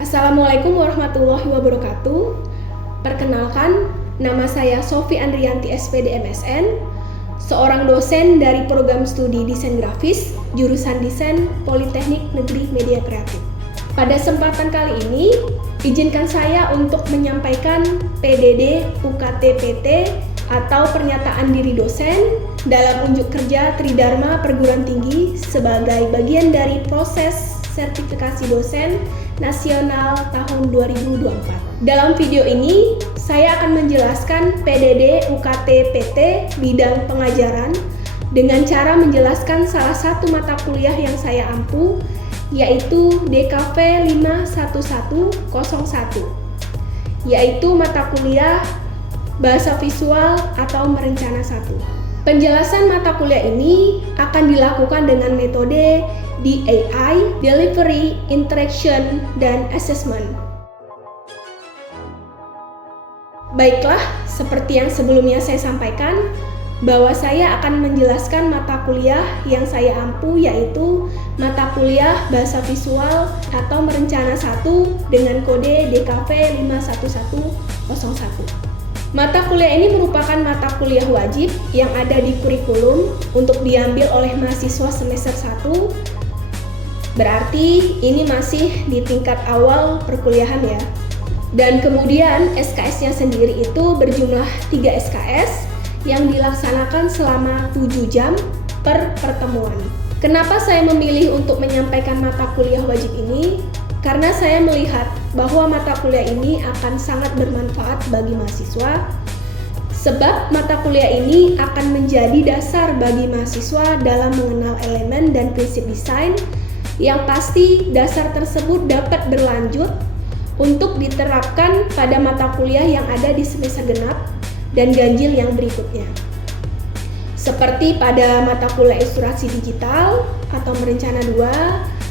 Assalamualaikum warahmatullahi wabarakatuh. Perkenalkan, nama saya Sofi Andrianti SPD MSN, seorang dosen dari program studi desain grafis, jurusan desain Politeknik Negeri Media Kreatif. Pada kesempatan kali ini, izinkan saya untuk menyampaikan PDD UKT PT atau pernyataan diri dosen dalam unjuk kerja Tridharma Perguruan Tinggi sebagai bagian dari proses sertifikasi dosen nasional tahun 2024. Dalam video ini, saya akan menjelaskan PDD UKT PT bidang pengajaran dengan cara menjelaskan salah satu mata kuliah yang saya ampu, yaitu DKV 51101, yaitu mata kuliah Bahasa Visual atau Merencana 1. Penjelasan mata kuliah ini akan dilakukan dengan metode DAI, Delivery, Interaction, dan Assessment. Baiklah, seperti yang sebelumnya saya sampaikan, bahwa saya akan menjelaskan mata kuliah yang saya ampu, yaitu mata kuliah Bahasa Visual atau Merencana 1 dengan kode DKV 51101. Mata kuliah ini merupakan mata kuliah wajib yang ada di kurikulum untuk diambil oleh mahasiswa semester 1. Berarti ini masih di tingkat awal perkuliahan ya. Dan kemudian SKS-nya sendiri itu berjumlah 3 SKS yang dilaksanakan selama 7 jam per pertemuan. Kenapa saya memilih untuk menyampaikan mata kuliah wajib ini? Karena saya melihat bahwa mata kuliah ini akan sangat bermanfaat bagi mahasiswa, sebab mata kuliah ini akan menjadi dasar bagi mahasiswa dalam mengenal elemen dan prinsip desain, yang pasti dasar tersebut dapat berlanjut untuk diterapkan pada mata kuliah yang ada di semester genap dan ganjil yang berikutnya. Seperti pada mata kuliah ilustrasi digital atau Merencana 2,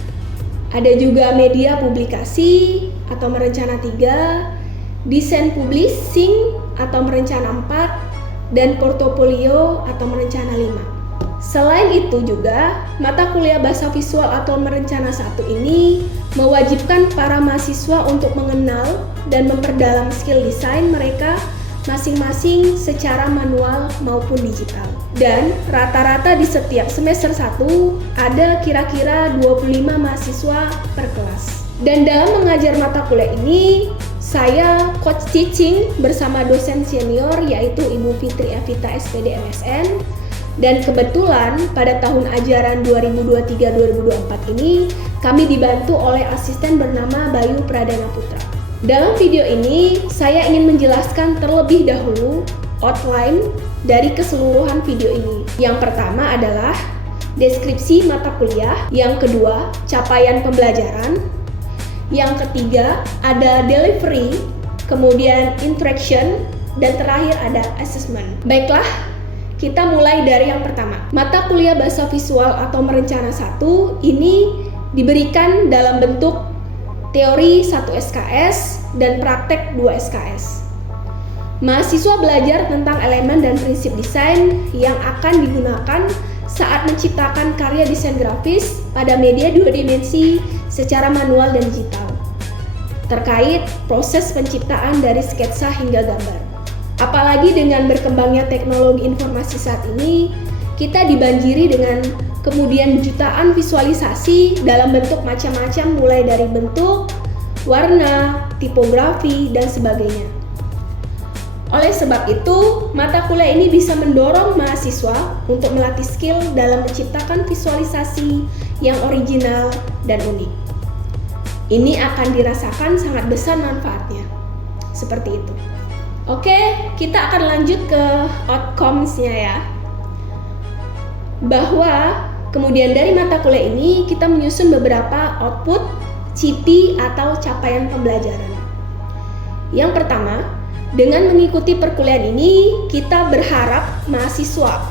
ada juga media publikasi atau Merencana 3, desain publishing atau Merencana 4, dan portofolio atau Merencana 5. Selain itu juga, mata kuliah Bahasa Visual atau Merencana 1 ini mewajibkan para mahasiswa untuk mengenal dan memperdalam skill desain mereka masing-masing secara manual maupun digital. Dan rata-rata di setiap semester 1 ada kira-kira 25 mahasiswa per kelas. Dan dalam mengajar mata kuliah ini, saya coach teaching bersama dosen senior yaitu Ibu Fitri Evita SPD MSN. Dan kebetulan pada tahun ajaran 2023-2024 ini kami dibantu oleh asisten bernama Bayu Pradana Putra. Dalam video ini, saya ingin menjelaskan terlebih dahulu outline dari keseluruhan video ini. Yang pertama adalah deskripsi mata kuliah, yang kedua, capaian pembelajaran, yang ketiga, ada delivery, kemudian interaction, dan terakhir ada assessment. Baiklah, kita mulai dari yang pertama. Mata kuliah Bahasa Visual atau Merencana 1 ini diberikan dalam bentuk teori 1 SKS dan praktek 2 SKS. Mahasiswa belajar tentang elemen dan prinsip desain yang akan digunakan saat menciptakan karya desain grafis pada media 2 dimensi secara manual dan digital, terkait proses penciptaan dari sketsa hingga gambar. Apalagi dengan berkembangnya teknologi informasi saat ini, kita dibanjiri dengan kemudian jutaan visualisasi dalam bentuk macam-macam, mulai dari bentuk, warna, tipografi, dan sebagainya. Oleh sebab itu, mata kuliah ini bisa mendorong mahasiswa untuk melatih skill dalam menciptakan visualisasi yang original dan unik. Ini akan dirasakan sangat besar manfaatnya. Seperti itu. Oke, kita akan lanjut ke outcomes-nya ya. Bahwa kemudian dari mata kuliah ini kita menyusun beberapa output CP atau capaian pembelajaran. Yang pertama, dengan mengikuti perkuliahan ini kita berharap mahasiswa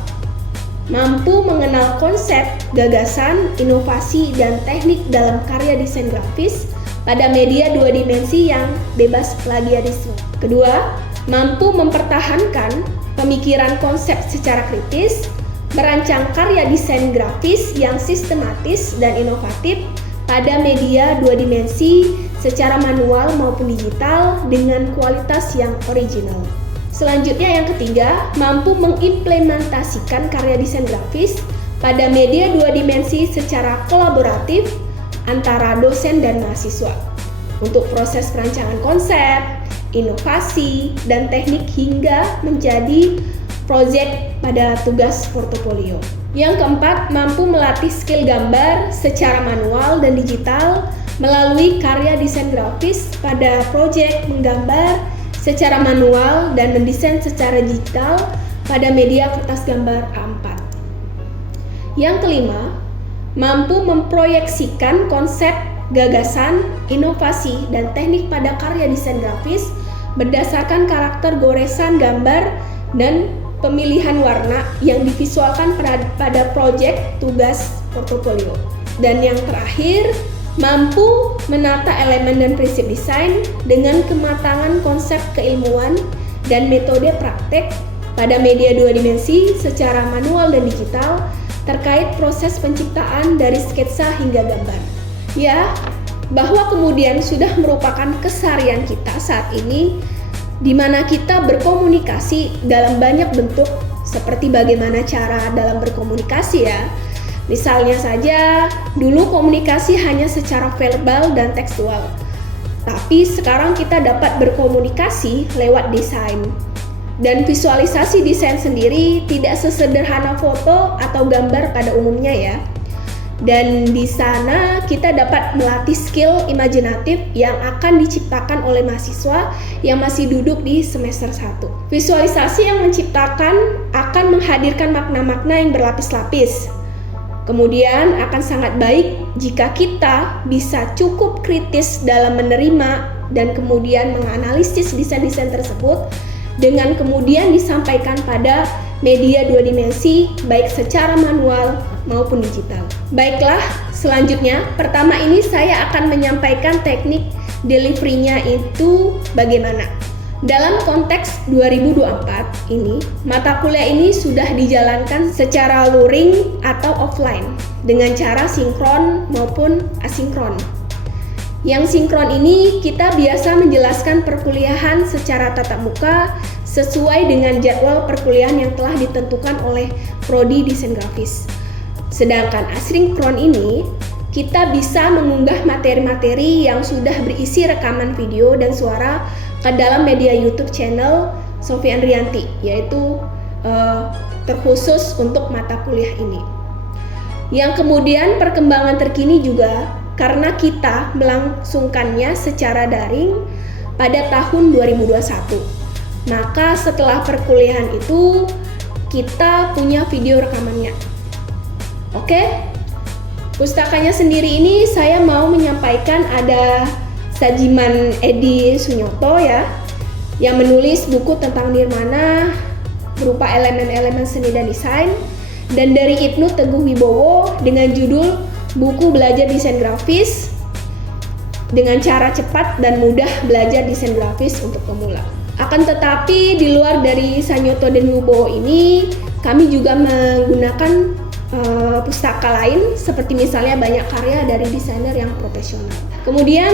mampu mengenal konsep, gagasan, inovasi, dan teknik dalam karya desain grafis pada media 2 dimensi yang bebas plagiarisme. Kedua, mampu mempertahankan pemikiran konsep secara kritis, merancang karya desain grafis yang sistematis dan inovatif pada media 2 dimensi secara manual maupun digital dengan kualitas yang original. Selanjutnya yang ketiga, mampu mengimplementasikan karya desain grafis pada media dua dimensi secara kolaboratif antara dosen dan mahasiswa untuk proses perancangan konsep, inovasi, dan teknik hingga menjadi proyek pada tugas portofolio. Yang keempat, mampu melatih skill gambar secara manual dan digital melalui karya desain grafis pada proyek menggambar secara manual dan mendesain secara digital pada media kertas gambar A4. Yang kelima, mampu memproyeksikan konsep, gagasan, inovasi, dan teknik pada karya desain grafis berdasarkan karakter goresan gambar dan pemilihan warna yang divisualkan pada proyek tugas portofolio. Dan yang terakhir, mampu menata elemen dan prinsip desain dengan kematangan konsep keilmuan dan metode praktek pada media dua dimensi secara manual dan digital terkait proses penciptaan dari sketsa hingga gambar. Ya, bahwa kemudian sudah merupakan keseharian kita saat ini, di mana kita berkomunikasi dalam banyak bentuk, seperti bagaimana cara dalam berkomunikasi ya. Misalnya saja, dulu komunikasi hanya secara verbal dan tekstual. Tapi sekarang kita dapat berkomunikasi lewat desain. Dan visualisasi desain sendiri tidak sesederhana foto atau gambar pada umumnya ya. Dan di sana kita dapat melatih skill imajinatif yang akan diciptakan oleh mahasiswa yang masih duduk di semester 1. Visualisasi yang menciptakan akan menghadirkan makna-makna yang berlapis-lapis. Kemudian akan sangat baik jika kita bisa cukup kritis dalam menerima dan kemudian menganalisis desain-desain tersebut dengan kemudian disampaikan pada media dua dimensi baik secara manual maupun digital. Baiklah, selanjutnya pertama ini saya akan menyampaikan teknik delivery-nya itu bagaimana. Dalam konteks 2024 ini, mata kuliah ini sudah dijalankan secara luring atau offline dengan cara sinkron maupun asinkron. Yang sinkron ini kita biasa menjelaskan perkuliahan secara tatap muka sesuai dengan jadwal perkuliahan yang telah ditentukan oleh Prodi Desain Grafis. Sedangkan asinkron ini kita bisa mengunggah materi-materi yang sudah berisi rekaman video dan suara ke dalam media YouTube channel Sofi Andrianti, yaitu terkhusus untuk mata kuliah ini. Yang kemudian perkembangan terkini juga karena kita melangsungkannya secara daring pada tahun 2021. Maka setelah perkuliahan itu kita punya video rekamannya. Oke? Pustakanya sendiri ini saya mau menyampaikan ada Sajiman Edi Sunyoto ya, yang menulis buku tentang Nirmana berupa elemen-elemen seni dan desain, dan dari Ibnu Teguh Wibowo dengan judul Buku Belajar Desain Grafis dengan cara cepat dan mudah belajar desain grafis untuk pemula. Akan tetapi di luar dari Sanyoto dan Wibowo ini, kami juga menggunakan pustaka lain seperti misalnya banyak karya dari desainer yang profesional. Kemudian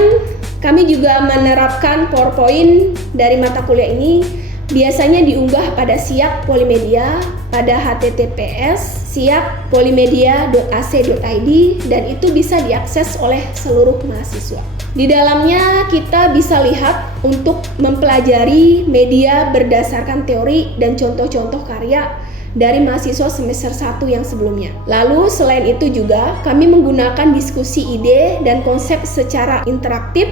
kami juga menerapkan PowerPoint dari mata kuliah ini biasanya diunggah pada Siak Polimedia pada https://siakpolimedia.ac.id dan itu bisa diakses oleh seluruh mahasiswa. Di dalamnya kita bisa lihat untuk mempelajari media berdasarkan teori dan contoh-contoh karya dari mahasiswa semester 1 yang sebelumnya. Lalu selain itu juga kami menggunakan diskusi ide dan konsep secara interaktif.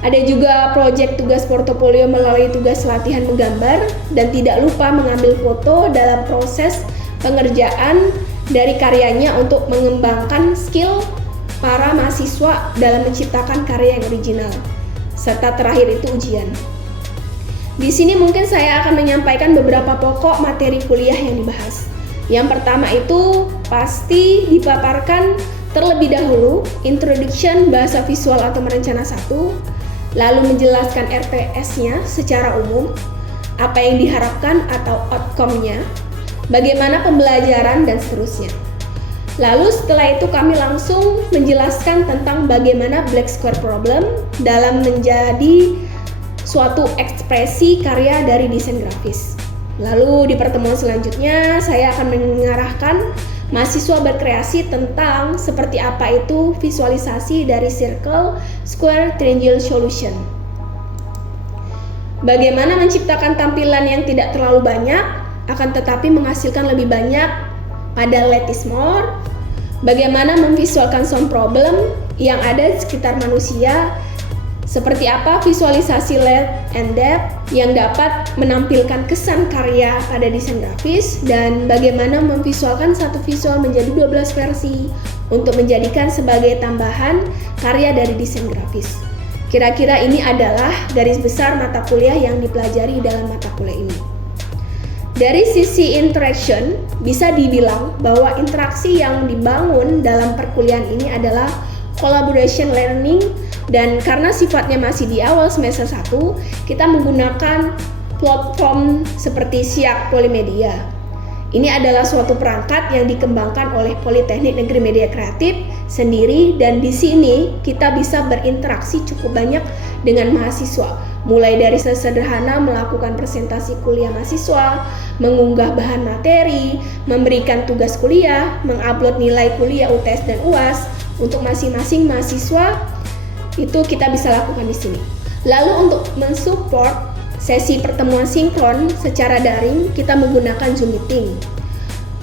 Ada juga proyek tugas portofolio melalui tugas latihan menggambar dan tidak lupa mengambil foto dalam proses pengerjaan dari karyanya untuk mengembangkan skill para mahasiswa dalam menciptakan karya yang original. Serta terakhir itu ujian. Di sini mungkin saya akan menyampaikan beberapa pokok materi kuliah yang dibahas. Yang pertama itu pasti dipaparkan terlebih dahulu Introduction Bahasa Visual atau Merencana 1, lalu menjelaskan RPS-nya secara umum, apa yang diharapkan atau outcome-nya, bagaimana pembelajaran dan seterusnya. Lalu setelah itu kami langsung menjelaskan tentang bagaimana black square problem dalam menjadi suatu ekspresi karya dari desain grafis. Lalu di pertemuan selanjutnya saya akan mengarahkan mahasiswa berkreasi tentang seperti apa itu visualisasi dari circle, square, triangle solution. Bagaimana menciptakan tampilan yang tidak terlalu banyak akan tetapi menghasilkan lebih banyak pada less is more. Bagaimana memvisualkan sound problem yang ada di sekitar manusia, seperti apa visualisasi length and depth yang dapat menampilkan kesan karya pada desain grafis, dan bagaimana memvisualkan satu visual menjadi 12 versi untuk menjadikan sebagai tambahan karya dari desain grafis. Kira-kira ini adalah garis besar mata kuliah yang dipelajari dalam mata kuliah ini. Dari sisi interaction, bisa dibilang bahwa interaksi yang dibangun dalam perkuliahan ini adalah collaboration learning, dan karena sifatnya masih di awal semester 1, kita menggunakan platform seperti Siak Polimedia. Ini adalah suatu perangkat yang dikembangkan oleh Politeknik Negeri Media Kreatif sendiri, dan di sini kita bisa berinteraksi cukup banyak dengan mahasiswa. Mulai dari sesederhana melakukan presentasi kuliah mahasiswa, mengunggah bahan materi, memberikan tugas kuliah, mengupload nilai kuliah UTS dan UAS untuk masing-masing mahasiswa, itu kita bisa lakukan di sini. Lalu untuk mensupport sesi pertemuan sinkron secara daring, kita menggunakan Zoom Meeting.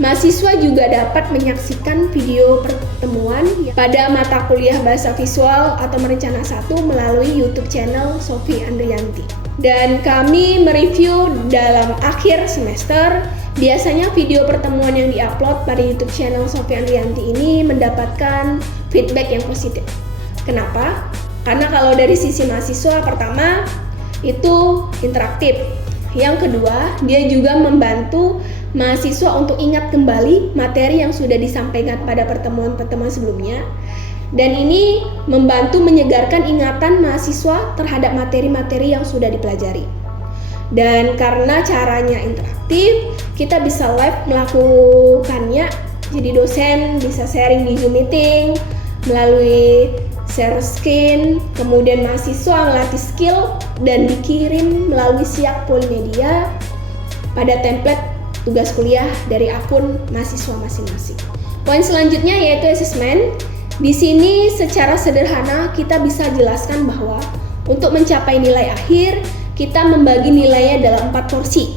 Mahasiswa juga dapat menyaksikan video pertemuan pada mata kuliah Bahasa Visual atau Merencana 1 melalui YouTube channel Sophie Andrianti. Dan kami mereview dalam akhir semester, biasanya video pertemuan yang diupload pada YouTube channel Sophie Andrianti ini mendapatkan feedback yang positif. Kenapa? Karena kalau dari sisi mahasiswa, pertama itu interaktif. Yang kedua, dia juga membantu mahasiswa untuk ingat kembali materi yang sudah disampaikan pada pertemuan-pertemuan sebelumnya. Dan ini membantu menyegarkan ingatan mahasiswa terhadap materi-materi yang sudah dipelajari. Dan karena caranya interaktif, kita bisa live melakukannya. Jadi dosen bisa sharing di Zoom Meeting melalui share screen, kemudian mahasiswa melatih skill dan dikirim melalui Siak Polimedia pada template tugas kuliah dari akun mahasiswa masing-masing. Poin selanjutnya yaitu asesmen. Di sini secara sederhana kita bisa jelaskan bahwa untuk mencapai nilai akhir, kita membagi nilainya dalam 4 porsi.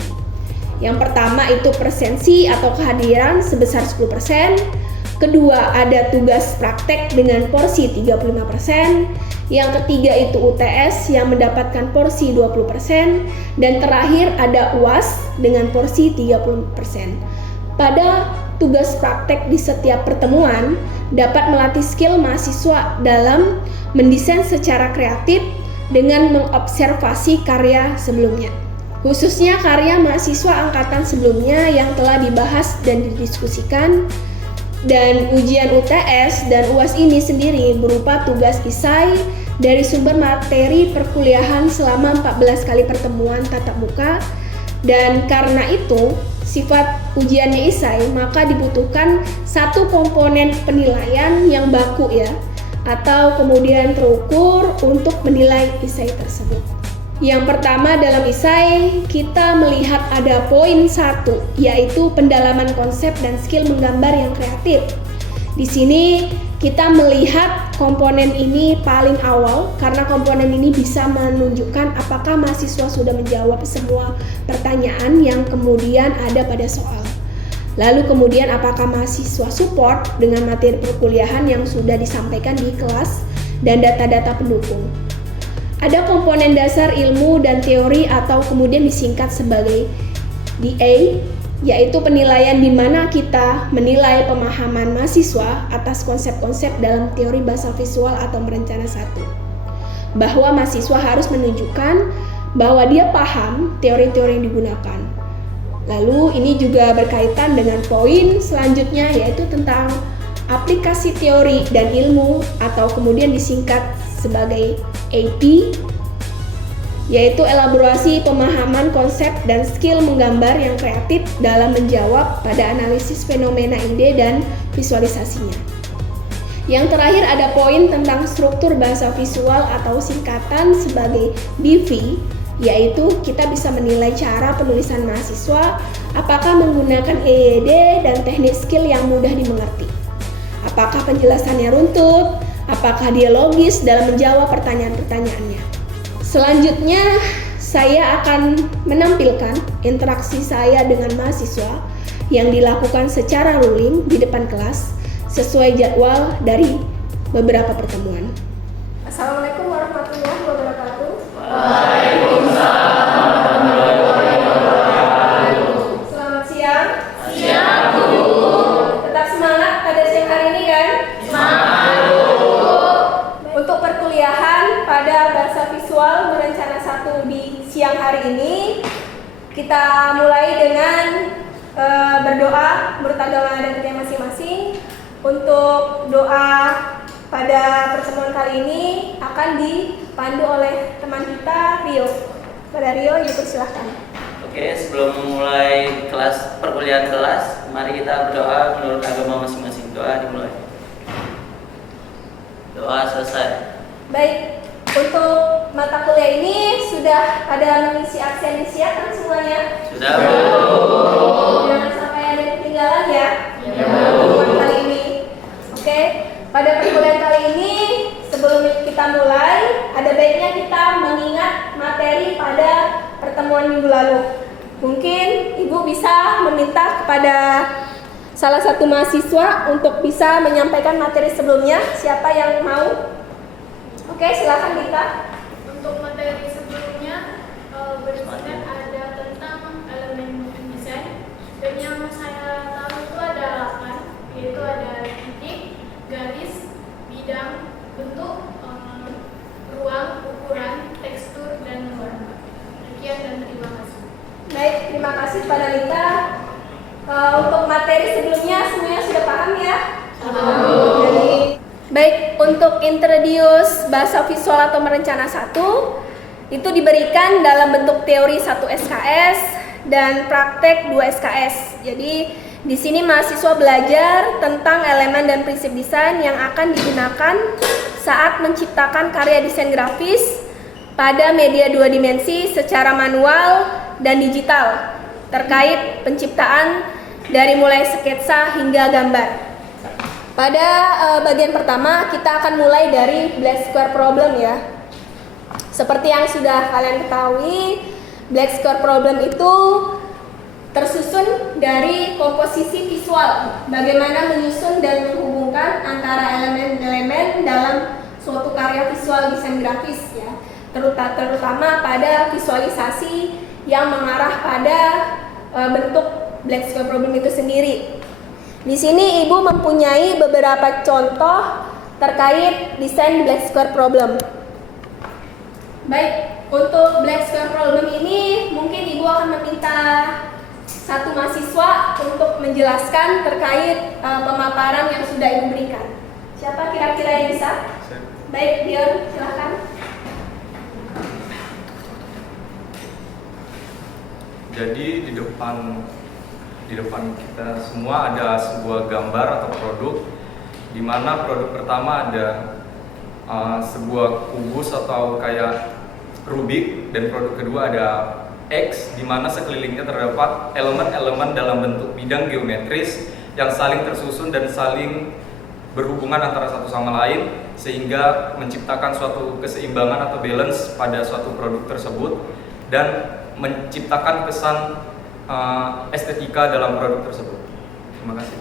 Yang pertama itu presensi atau kehadiran sebesar 10%. Kedua, ada tugas praktek dengan porsi 35%. Yang ketiga itu UTS yang mendapatkan porsi 20%. Dan terakhir ada UAS dengan porsi 30%. Pada tugas praktek di setiap pertemuan dapat melatih skill mahasiswa dalam mendesain secara kreatif dengan mengobservasi karya sebelumnya. Khususnya karya mahasiswa angkatan sebelumnya yang telah dibahas dan didiskusikan. Dan ujian UTS dan UAS ini sendiri berupa tugas esai dari sumber materi perkuliahan selama 14 kali pertemuan tatap muka. Dan karena itu sifat ujiannya esai, maka dibutuhkan satu komponen penilaian yang baku ya, atau kemudian terukur untuk menilai esai tersebut. Yang pertama dalam esai, kita melihat ada poin 1, yaitu pendalaman konsep dan skill menggambar yang kreatif. Di sini kita melihat komponen ini paling awal, karena komponen ini bisa menunjukkan apakah mahasiswa sudah menjawab semua pertanyaan yang kemudian ada pada soal. Lalu kemudian apakah mahasiswa support dengan materi perkuliahan yang sudah disampaikan di kelas dan data-data pendukung. Ada komponen dasar ilmu dan teori atau kemudian disingkat sebagai DA, yaitu penilaian di mana kita menilai pemahaman mahasiswa atas konsep-konsep dalam teori bahasa visual atau merencana 1. Bahwa mahasiswa harus menunjukkan bahwa dia paham teori-teori yang digunakan. Lalu ini juga berkaitan dengan poin selanjutnya, yaitu tentang aplikasi teori dan ilmu atau kemudian disingkat sebagai AP, yaitu elaborasi pemahaman konsep dan skill menggambar yang kreatif dalam menjawab pada analisis fenomena ide dan visualisasinya. Yang terakhir ada poin tentang struktur bahasa visual atau singkatan sebagai BV, yaitu kita bisa menilai cara penulisan mahasiswa apakah menggunakan EYD dan teknik skill yang mudah dimengerti. Apakah penjelasannya runtut, apakah dia logis dalam menjawab pertanyaan-pertanyaannya. Selanjutnya, saya akan menampilkan interaksi saya dengan mahasiswa yang dilakukan secara ruling di depan kelas sesuai jadwal dari beberapa pertemuan. Assalamualaikum warahmatullahi wabarakatuh. Waalaikumsalam warahmatullahi wabarakatuh. Selamat siang. Siang, Bu. Tetap semangat pada siang hari ini kan? Semangat, Bu. Untuk perkuliahan pada bahasa visual berencana 1 di siang hari ini, kita mulai dengan berdoa menurut agama dan kita masing-masing. Untuk doa pada pertemuan kali ini akan dipandu oleh teman kita Rio. Pada Rio, dipersilahkan. Oke, sebelum memulai perkuliahan kelas, mari kita berdoa menurut agama masing-masing. Doa dimulai. Doa selesai. Baik, untuk mata kuliah ini sudah ada mengisi absen disiapkan semuanya? Sudah, Bu. Jangan sampai ada ketinggalan ya. Ya, Pertemuan kali ini. Oke, pada perkuliahan kali ini sebelum kita mulai, ada baiknya kita mengingat materi pada pertemuan minggu lalu. Mungkin Ibu bisa meminta kepada salah satu mahasiswa untuk bisa menyampaikan materi sebelumnya. Siapa yang mau? Oke, silakan Dita. Untuk materi sebelumnya berdasarkan ada tentang elemen desain, dan yang saya tahu itu ada 8, yaitu ada titik, garis, bidang, bentuk, ruang, ukuran, tekstur, dan warna. Sekian dan terima kasih. Baik, terima kasih pada Lita. Untuk materi sebelumnya semuanya sudah paham ya? Jadi, baik, untuk introduce bahasa visual atau merencana 1 itu diberikan dalam bentuk teori 1 SKS dan praktek 2 SKS. Jadi di sini mahasiswa belajar tentang elemen dan prinsip desain yang akan digunakan saat menciptakan karya desain grafis pada media 2 dimensi secara manual dan digital terkait penciptaan dari mulai sketsa hingga gambar. Pada bagian pertama kita akan mulai dari black square problem ya. Seperti yang sudah kalian ketahui, black square problem itu tersusun dari komposisi visual, bagaimana menyusun dan menghubungkan antara elemen-elemen dalam suatu karya visual desain grafis ya, terutama pada visualisasi yang mengarah pada bentuk black square problem itu sendiri. Di sini Ibu mempunyai beberapa contoh terkait desain black square problem. Baik, untuk black square problem ini mungkin Ibu akan meminta satu mahasiswa untuk menjelaskan terkait pemaparan yang sudah Ibu berikan. Siapa kira-kira yang bisa? Baik, Dion, silahkan. Jadi di depan kita semua ada sebuah gambar atau produk, di mana produk pertama ada sebuah kubus atau kayak Rubik, dan produk kedua ada X, di mana sekelilingnya terdapat elemen-elemen dalam bentuk bidang geometris yang saling tersusun dan saling berhubungan antara satu sama lain sehingga menciptakan suatu keseimbangan atau balance pada suatu produk tersebut dan menciptakan kesan estetika dalam produk tersebut. Terima kasih.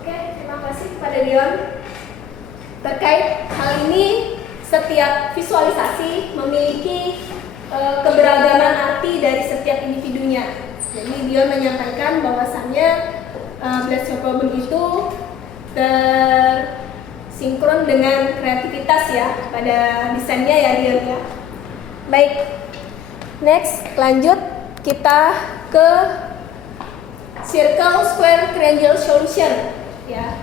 Oke, terima kasih kepada Dion. Terkait hal ini, setiap visualisasi memiliki keberagaman arti dari setiap individunya. Jadi Dion menyampaikan bahwasannya black square problem itu tersinkron dengan kreativitas ya pada desainnya ya Dion ya. Baik, next lanjut kita ke circle, square, triangle solution ya.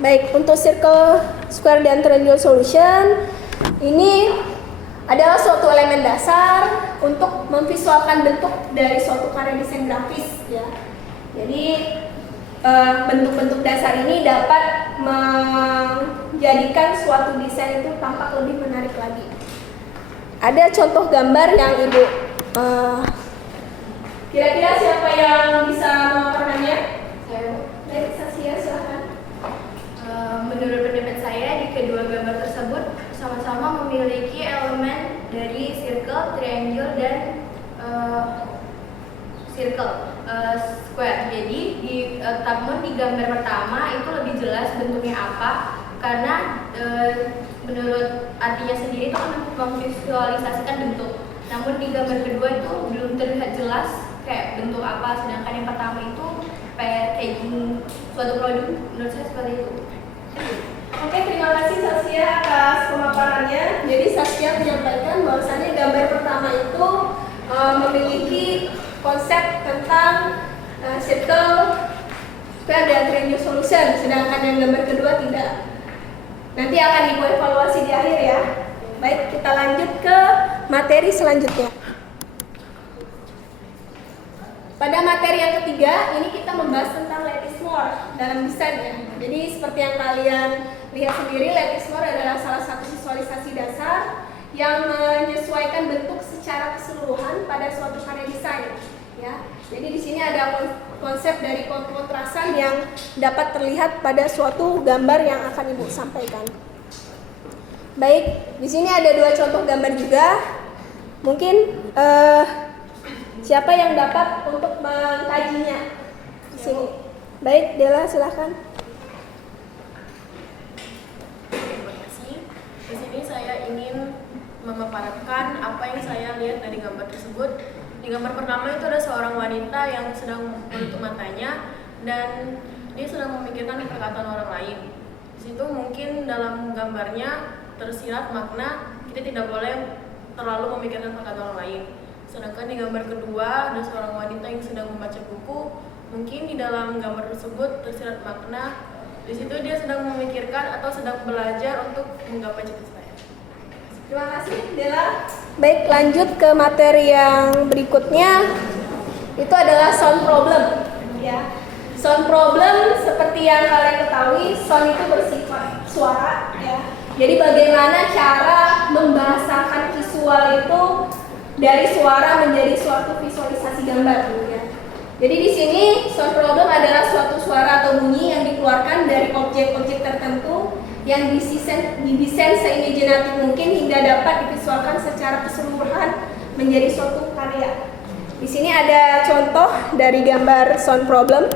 Baik, untuk circle, square, dan triangle solution ini adalah suatu elemen dasar untuk memvisualkan bentuk dari suatu karya desain grafis ya. Jadi bentuk-bentuk dasar ini dapat menjadikan suatu desain itu tampak lebih menarik lagi. Ada contoh gambar yang Ibu kira-kira siapa yang bisa memaparkannya? Saya. Baik, Saskia silahkan. Menurut pendapat saya, di kedua gambar tersebut sama-sama memiliki elemen dari circle, triangle, dan square. Jadi namun di gambar pertama itu lebih jelas bentuknya apa, karena menurut artinya sendiri itu memvisualisasikan bentuk. Namun di gambar kedua itu belum terlihat jelas kayak bentuk apa, sedangkan yang pertama itu kayak suatu produk. Menurut saya seperti itu. Oke, terima kasih Saskia atas pemaparannya. Jadi Saskia menyampaikan bahwasannya gambar pertama itu memiliki konsep tentang circle, square, dan triangle solution, sedangkan yang gambar kedua tidak. Nanti akan Ibu evaluasi di akhir ya. Baik, kita lanjut ke materi selanjutnya. Pada materi yang ketiga, ini kita membahas tentang lattice more dalam desain ya. Jadi seperti yang kalian lihat sendiri, lattice more adalah salah satu visualisasi dasar yang menyesuaikan bentuk secara keseluruhan pada suatu karya desain. Ya, jadi di sini ada konsep dari kontrasan yang dapat terlihat pada suatu gambar yang akan Ibu sampaikan. Baik, di sini ada dua contoh gambar juga. Mungkin siapa yang dapat untuk mengkajinya di sini? Baik, Dela silahkan. Terima kasih. Di sini saya ingin memaparkan apa yang saya lihat dari gambar tersebut. Di gambar pertama itu ada seorang wanita yang sedang menutup matanya dan dia sedang memikirkan perkataan orang lain. Di situ mungkin dalam gambarnya tersirat makna kita tidak boleh terlalu memikirkan perkataan orang lain. Sedangkan di gambar kedua ada seorang wanita yang sedang membaca buku. Mungkin di dalam gambar tersebut tersirat makna di situ dia sedang memikirkan atau sedang belajar untuk menggapai cita-cita. Terima kasih, Dela. Baik, lanjut ke materi yang berikutnya. Itu adalah sound problem. Ya, sound problem seperti yang kalian ketahui, sound itu bersifat suara. Ya, jadi bagaimana cara membahasakan visual itu dari suara menjadi suatu visualisasi gambar. Ya. Jadi di sini sound problem adalah suatu suara atau bunyi yang dikeluarkan dari objek-objek tertentu yang didesain seimajinatif mungkin hingga dapat divisualkan secara keseluruhan menjadi suatu karya. Di sini ada contoh dari gambar sound problem.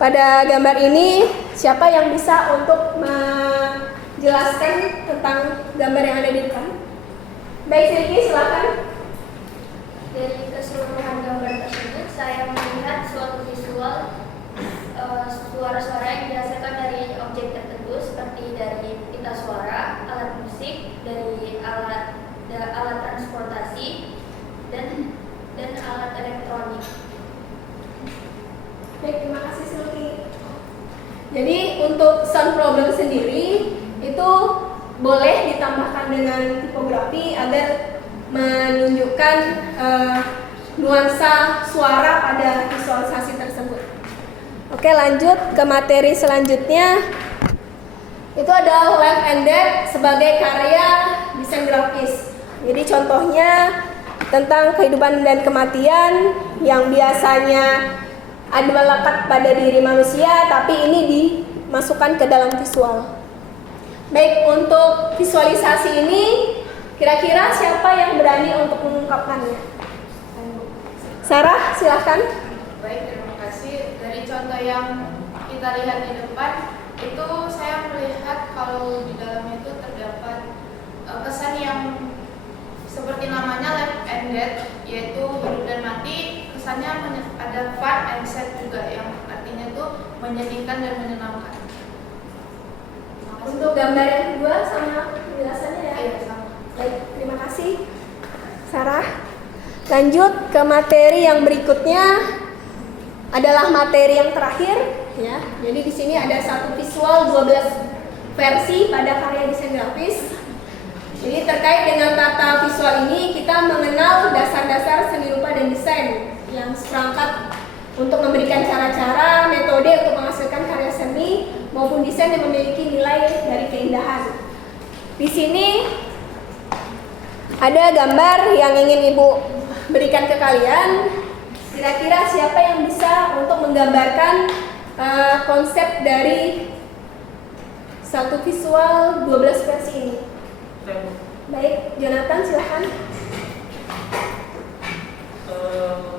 Pada gambar ini siapa yang bisa untuk menjelaskan tentang gambar yang ada di depan? Baik, Silky, silakan. Dari keseluruhan gambar tersebut, saya melihat suatu visual suara-suara yang dihasilkan dari objek tertentu seperti dari pita suara, alat musik, dari alat transportasi, dan alat elektronik. Baik, terima kasih Silky. Jadi untuk sound problem sendiri itu boleh ditambahkan dengan tipografi agar menunjukkan nuansa suara pada visualisasi tersebut. Oke, lanjut ke materi selanjutnya. Itu adalah Life and Death sebagai karya desain grafis. Jadi contohnya tentang kehidupan dan kematian yang biasanya ada melekat pada diri manusia, tapi ini dimasukkan ke dalam visual. Baik, untuk visualisasi ini kira-kira siapa yang berani untuk mengungkapkannya? Sarah, silahkan. Baik, terima kasih. Dari contoh yang kita lihat di depan, itu saya melihat kalau di dalamnya itu terdapat kesan yang seperti namanya life and death, yaitu hidup dan mati. Kesannya ada fun and sad juga, yang artinya itu menyedihkan dan menyenangkan. Untuk gambar yang kedua sama penjelasannya ya? Iya, sama. Baik, terima kasih Sarah. Lanjut ke materi yang berikutnya adalah materi yang terakhir ya. Jadi di sini ada satu visual 12 versi pada karya desain grafis. Jadi terkait dengan tata visual ini kita mengenal dasar-dasar seni rupa dan desain yang seperangkat untuk memberikan cara-cara, metode untuk menghasilkan karya seni maupun desain yang memiliki nilai dari keindahan. Di sini ada gambar yang ingin Ibu berikan ke kalian. Kira-kira siapa yang bisa untuk menggambarkan konsep dari satu visual 12 versi ini? Baik, Jonathan silahkan.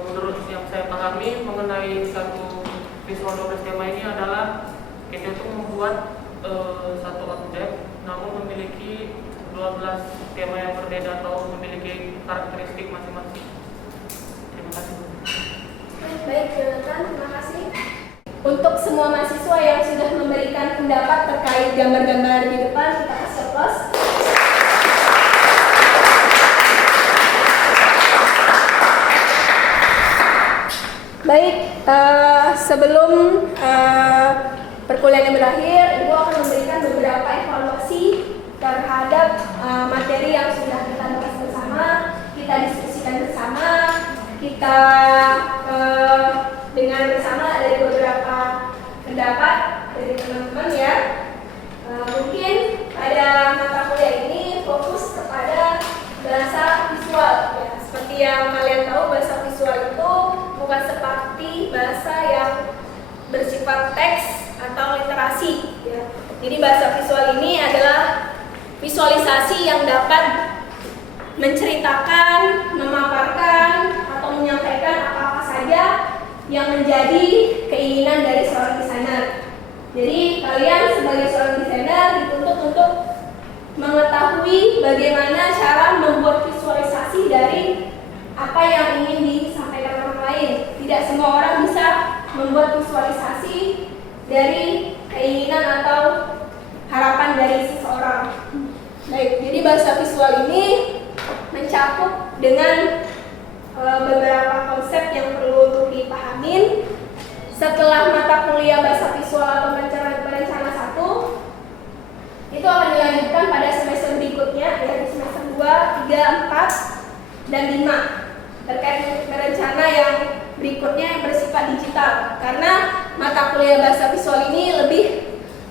Menurut yang saya pahami mengenai satu visual 12 tema ini adalah kita itu membuat satu objek namun memiliki 12 tema yang berbeda atau memiliki karakteristik masing-masing. Terima kasih. Baik, Jonathan, terima kasih. Untuk semua mahasiswa yang sudah memberikan pendapat terkait gambar-gambar di depan, kita kasih aplaus. Baik, sebelum perkuliahan berakhir, Ibu akan memberikan beberapa evaluasi terhadap materi yang sudah kita bahas bersama, kita diskusikan bersama, kita dengar bersama dari beberapa pendapat dari teman-teman ya. Mungkin pada mata kuliah ini fokus kepada bahasa visual ya. Seperti yang kalian tahu, bahasa visual itu bukan seperti bahasa yang bersifat teks atau literasi ya. Jadi bahasa visual ini adalah visualisasi yang dapat menceritakan, memaparkan atau menyampaikan apa-apa saja yang menjadi keinginan dari seorang desainer. Jadi kalian sebagai seorang desainer dituntut untuk mengetahui bagaimana cara membuat visualisasi dari apa yang ingin disampaikan orang lain. Tidak semua orang bisa membuat visualisasi dari keinginan atau harapan dari seseorang. Baik, jadi bahasa visual ini mencakup dengan beberapa konsep yang perlu untuk dipahamin. Setelah mata kuliah bahasa visual atau berencana 1 itu akan dilanjutkan pada semester berikutnya, ya di semester 2, 3, 4, dan 5 terkait berencana yang berikutnya yang bersifat digital. Karena mata kuliah bahasa visual ini lebih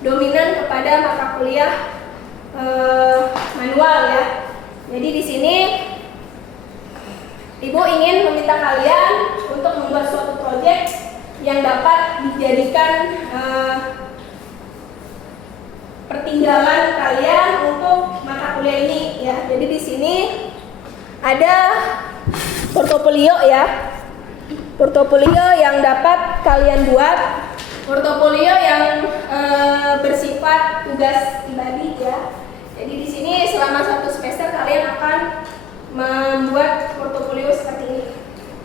dominan kepada mata kuliah manual ya. Jadi di sini Ibu ingin meminta kalian untuk membuat suatu proyek yang dapat dijadikan pertinggalan kalian untuk mata kuliah ini ya. Jadi di sini ada portofolio ya. Portofolio yang dapat kalian buat, portofolio yang bersifat tugas pribadi ya. Jadi di sini selama 1 semester kalian akan membuat portofolio seperti ini.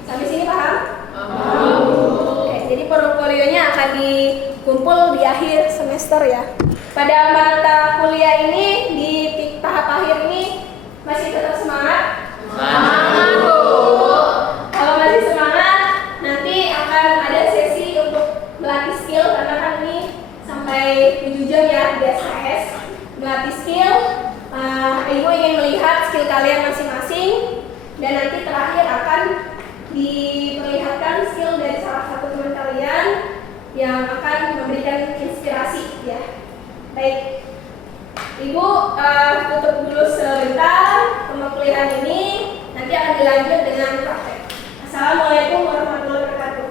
Sampai sini paham? Oke, jadi portofolionya akan dikumpul di akhir semester ya. Pada mata kuliah ini di tahap akhir ini masih tetap semangat? Semangat. Kalau masih semangat, nanti akan ada sesi untuk melatih skill karena kan ini sampai 7 jam ya di SKS. Melatih skill, Ibu ingin melihat skill kalian masing-masing dan nanti terakhir akan diperlihatkan skill dari salah satu teman kalian yang akan memberikan inspirasi ya. Baik, Ibu tutup dulu sebentar pemakuliahan ini, nanti akan dilanjut dengan praktek. Assalamualaikum warahmatullahi wabarakatuh.